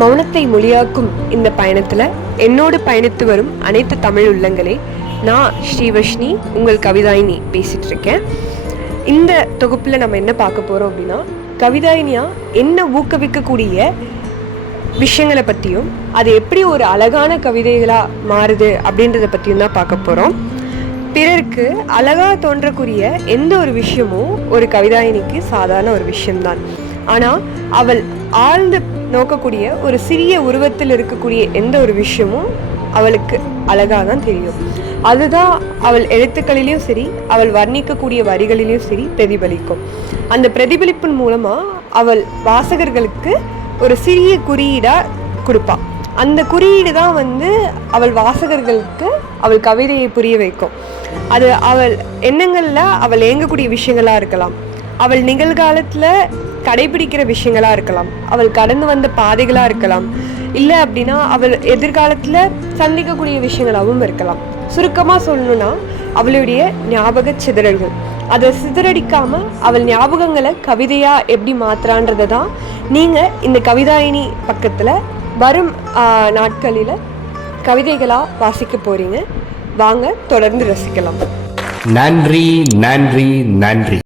மௌனத்தை மொழியாக்கும் இந்த பயணத்தில் என்னோடு பயணித்து வரும் அனைத்து தமிழ் உள்ளங்களே, நான் ஸ்ரீவஷ்ணி உங்கள் கவிதாயினி பேசிகிட்டு இருக்கேன். இந்த தொகுப்பில் நம்ம என்ன பார்க்க போகிறோம் அப்படின்னா, கவிதாயினியாக என்ன ஊக்குவிக்கக்கூடிய விஷயங்களை பற்றியும் அது எப்படி ஒரு அழகான கவிதைகளாக மாறுது அப்படின்றத பற்றியும் தான் பார்க்க போகிறோம். பிறருக்கு அழகாக தோன்றக்கூடிய எந்த ஒரு விஷயமும் ஒரு கவிதாயினிக்கு சாதாரண ஒரு விஷயம்தான். ஆனால் அவள் ஆழ்ந்து நோக்கக்கூடிய ஒரு சிறிய உருவத்தில் இருக்கக்கூடிய எந்த ஒரு விஷயமும் அவளுக்கு அழகாக தான் தெரியும். அதுதான் அவள் எழுத்துக்களிலையும் சரி, அவள் வர்ணிக்கக்கூடிய வரிகளிலையும் சரி பிரதிபலிக்கும். அந்த பிரதிபலிப்பின் மூலமாக அவள் வாசகர்களுக்கு ஒரு சிறிய குறியீடாக கொடுப்பாள். அந்த குறியீடு தான் அவள் வாசகர்களுக்கு அவள் கவிதையை புரிய வைக்கும். அது அவள் எண்ணங்களில் அவள் ஏங்கக்கூடிய விஷயங்களாக இருக்கலாம், அவள் நிகழ்காலத்தில் கடைபிடிக்கிற விஷயங்களாக இருக்கலாம், அவள் கடந்து வந்த பாதைகளாக இருக்கலாம், இல்லை அப்படின்னா அவள் எதிர்காலத்தில் சந்திக்கக்கூடிய விஷயங்களாகவும் இருக்கலாம். சுருக்கமாக சொல்லணும்னா அவளுடைய ஞாபக சிதறல்கள், அதை சிதறடிக்காமல் அவள் ஞாபகங்களை கவிதையாக எப்படி மாற்றுறான்றதை தான் நீங்கள் இந்த கவிதாயினி பக்கத்தில் வரும் நாட்களில் கவிதைகளாக வாசிக்க போகிறீங்க. வாங்க தொடர்ந்து ரசிக்கலாம். நன்றி நன்றி நன்றி.